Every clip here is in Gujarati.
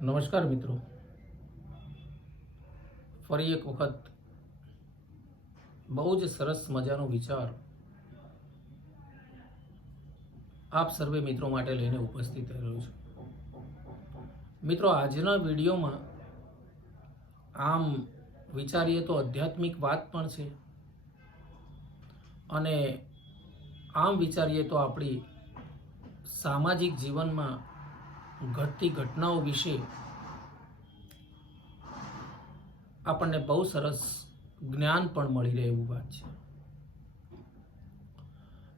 નમસ્કાર મિત્રો, ફરી એક વખત બહુ જ સરસ મજાનો વિચાર આપ સર્વે મિત્રો માટે લઈને ઉપસ્થિત રહ્યો છું. મિત્રો, આજના વિડીયોમાં આમ વિચારીએ તો આધ્યાત્મિક વાત પણ છે અને આમ વિચારીએ તો આપણી સામાજિક જીવનમાં ઘટતી ઘટનાઓ વિશે આપણને બહુ સરસ જ્ઞાન પણ મળી રહે એવું વાત છે.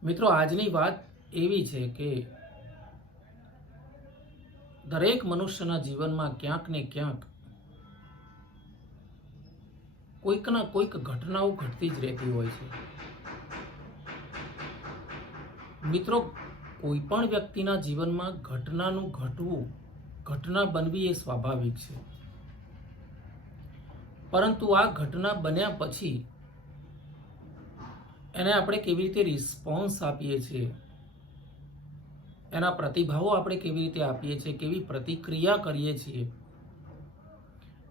મિત્રો, આજની વાત એવી છે કે દરેક મનુષ્યના જીવનમાં ક્યાંક ને ક્યાંક કોઈકના કોઈક ઘટનાઓ ઘટતી જ રહેતી હોય છે. મિત્રો, કોઈ પણ વ્યક્તિના જીવનમાં ઘટનાનું ઘટવું, ઘટના બનવી એ સ્વાભાવિક છે. પરંતુ આ ઘટના બન્યા પછી એને આપણે કેવી રીતે રિસ્પોન્સ આપીએ છીએ, એના પ્રતિભાવો આપણે કેવી રીતે આપીએ છીએ, કેવી પ્રતિક્રિયા કરીએ છીએ,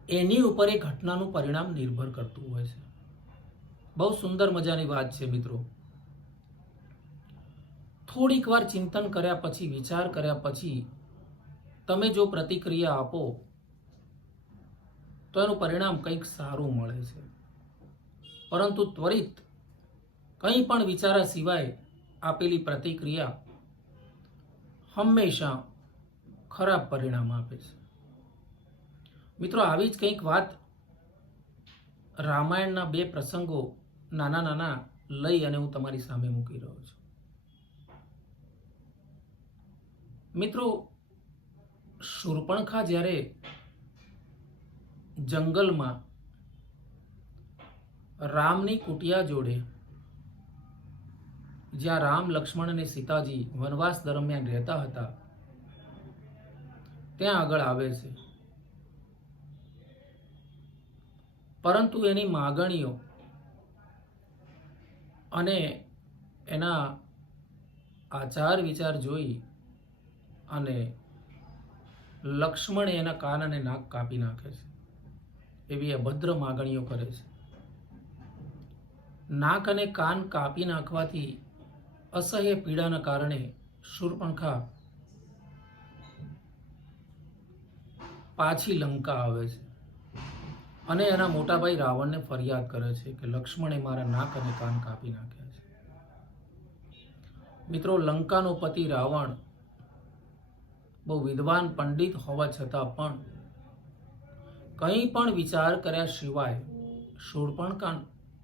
એની ઉપર એ ઘટનાનું પરિણામ નિર્ભર કરતું હોય છે. બહુ સુંદર મજાની વાત છે મિત્રો. થોડીક વાર ચિંતન કર્યા પછી, વિચાર કર્યા પછી તમે જો પ્રતિક્રિયા આપો તો એનું પરિણામ કંઈક સારું મળે છે. પરંતુ ત્વરિત કંઈ પણ વિચાર્યા સિવાય આપેલી પ્રતિક્રિયા હંમેશા ખરાબ પરિણામ આપે છે. મિત્રો, આવી જ કંઈક વાત રામાયણના બે પ્રસંગો નાના નાના લઈ અને હું તમારી સામે મૂકી રહ્યો છું. મિત્રો, શૂર્પણખા જ્યારે જંગલમાં રામની કુટિયા જોડે, જ્યાં રામ, લક્ષ્મણ અને સીતાજી વનવાસ દરમિયાન રહેતા હતા, ત્યાં આગળ આવે છે. પરંતુ એની માગણીઓ અને એના આચાર વિચાર જોઈ અને લક્ષ્મણ એના કાન અને નાક કાપી નાખે છે. એવી અભદ્ર માગણીઓ કરે છે. નાક અને કાન કાપી નાખવાથી અસહ્ય પીડાના કારણે શૂર્પણખા પાછી લંકા આવે છે અને એના મોટાભાઈ રાવણને ફરિયાદ કરે છે કે લક્ષ્મણે મારા નાક અને કાન કાપી નાખ્યા છે. મિત્રો, લંકાનો પતિ રાવણ બહુ વિદ્વાન પંડિત હોવા છતાં પણ કંઈ પણ વિચાર કર્યા સિવાય શૂર્પણખા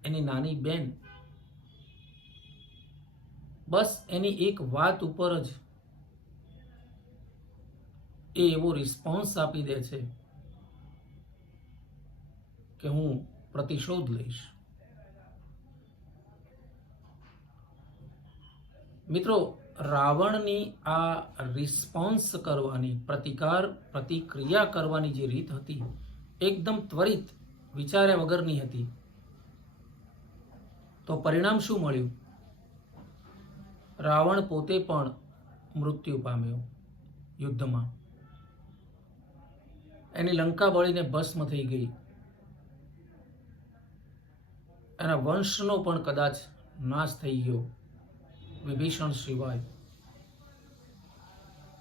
એની નાની બેન બસ એની એક વાત ઉપર જ એ એવો રિસ્પોન્સ આપી દે છે કે હું પ્રતિશોધ લઈશ. મિત્રો, રાવણની આ રિસ્પોન્સ કરવાની, પ્રતિક્રિયા કરવાની જે રીત હતી એકદમ ત્વરિત, વિચાર્યા વગરની હતી. તો પરિણામ શું મળ્યું? રાવણ પોતે પણ મૃત્યુ પામ્યો યુદ્ધમાં. એની લંકા બળીને ભસ્મ થઈ ગઈ. એના વંશનો પણ કદાચ નાશ થઈ ગયો, વિભીષણ સિવાય.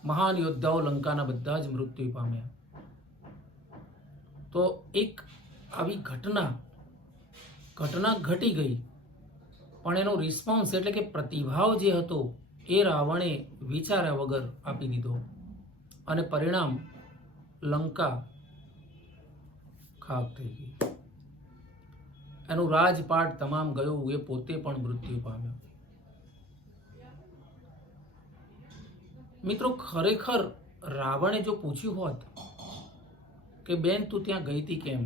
મહાન યોદ્ધાઓ લંકાના બધા જ મૃત્યુ પામ્યા. તો એક આવી ઘટના ઘટી ગઈ, પણ એનો રિસ્પોન્સ એટલે કે પ્રતિભાવ જે હતો એ રાવણે વિચાર્યા વગર આપી દીધો અને પરિણામ લંકા ખાક થઈ ગઈ. એનું રાજપાટ તમામ ગયું. એ પોતે પણ મૃત્યુ પામ્યો. મિત્રો, ખરેખર રાવણે જો પૂછ્યું હોત કે બેન, તું ત્યાં ગઈ હતી કેમ,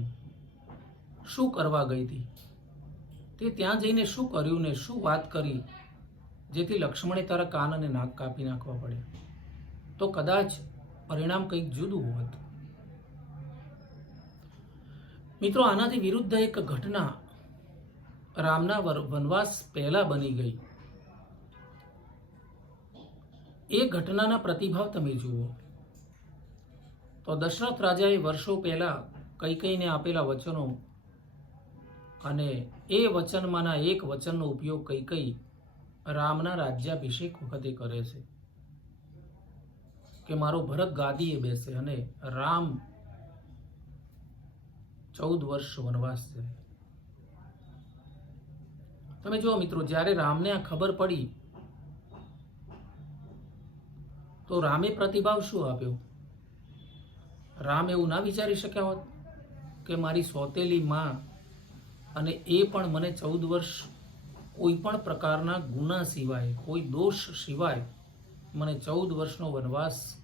શું કરવા ગઈ હતી, તે ત્યાં જઈને શું કર્યું ને શું વાત કરી જેથી લક્ષ્મણે તારા કાન અને નાક કાપી નાખવા પડે, તો કદાચ પરિણામ કંઈક જુદું હોત. મિત્રો, આનાથી વિરુદ્ધ એક ઘટના રામના વનવાસ પહેલા બની ગઈ. એ ઘટનાના પ્રતિભાવ તમે જુઓ. તો દશરથ રાજાએ વર્ષો પહેલા કૈકેયીને આપેલા વચનો અને એ વચનમાંના એક વચનનો ઉપયોગ કૈકેયી રામના રાજ્યાભિષેક વખતે કરે છે કે મારો ભરત ગાદીએ બેસે અને રામ 14 વર્ષ વનવાસ છે. તમે જુઓ મિત્રો, જ્યારે રામને આ ખબર પડી તો રામે પ્રતિભાવ શું આપ્યો? રામ એવું ના વિચારી શક્યા હોત કે મારી સોતેલી માં અને એ પણ મને 14 વર્ષ કોઈ પણ પ્રકારના ગુના સિવાય, કોઈ દોષ સિવાય મને 14 વર્ષનો વનવાસ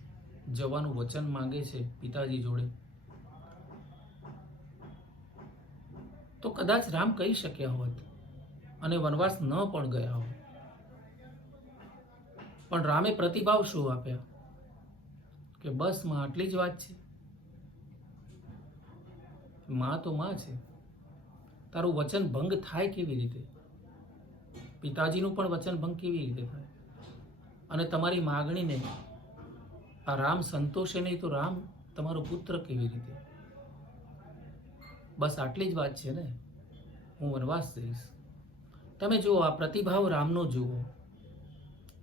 જવાનું વચન માંગે છે પિતાજી જોડે. તો કદાચ રામ કહી શક્યા હોત અને વનવાસ ન પણ ગયા હોત. પણ રામે પ્રતિભાવ શું આપ્યા કે બસ માં આટલી જ વાત છે. માં તો માં છે, તારું વચન ભંગ થાય કેવી રીતે? પિતાજીનું પણ વચન ભંગ કેવી રીતે થાય? અને તમારી માગણીને આ રામ સંતોષે નહીં તો રામ તમારો પુત્ર કેવી રીતે? બસ આટલી જ વાત છે ને, હું વનવાસ જઈશ. તમે જુઓ, આ પ્રતિભાવ રામનો જુઓ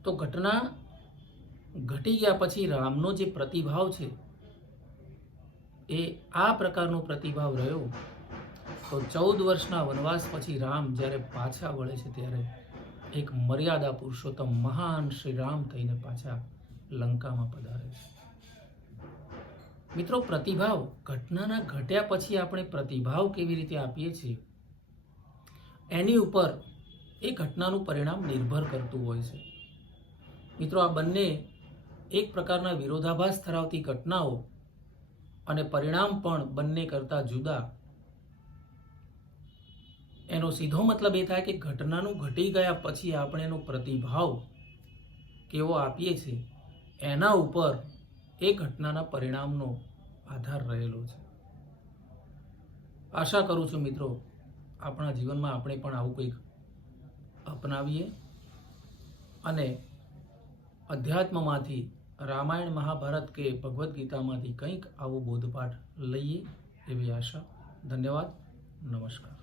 તો ઘટના ઘટી ગયા પછી રામનો જે પ્રતિભાવ છે એ આ પ્રકારનો પ્રતિભાવ રહ્યો. તો 14 વર્ષના વનવાસ પછી રામ જ્યારે પાછા વળે છે ત્યારે એક મર્યાદા પુરુષોત્તમ મહાન શ્રી રામ થઈને પાછા લંકામાં પધારે છે. મિત્રો, પ્રતિભાવ ઘટનાના ઘટ્યા પછી આપણે પ્રતિભાવ કેવી રીતે આપીએ છીએ એની ઉપર એ ઘટનાનું પરિણામ નિર્ભર કરતું હોય છે. મિત્રો, આ બંને એક પ્રકારના વિરોધાભાસ ધરાવતી ઘટનાઓ અને પરિણામ પણ બંને કરતા જુદા. એનો સીધો મતલબ એ થાય કે ઘટનાનું ઘટી ગયા પછી આપણે એનો પ્રતિભાવ કેવો આપીએ છીએ એના ઉપર એ ઘટનાના પરિણામનો આધાર રહેલો છે. આશા કરું છું મિત્રો, આપણા જીવનમાં આપણે પણ આવું કંઈક અપનાવીએ અને અધ્યાત્મમાંથી, રામાયણ, મહાભારત કે ભગવદ્ ગીતામાંથી કંઈક આવો બોધપાઠ લઈએ એવી આશા. ધન્યવાદ. નમસ્કાર.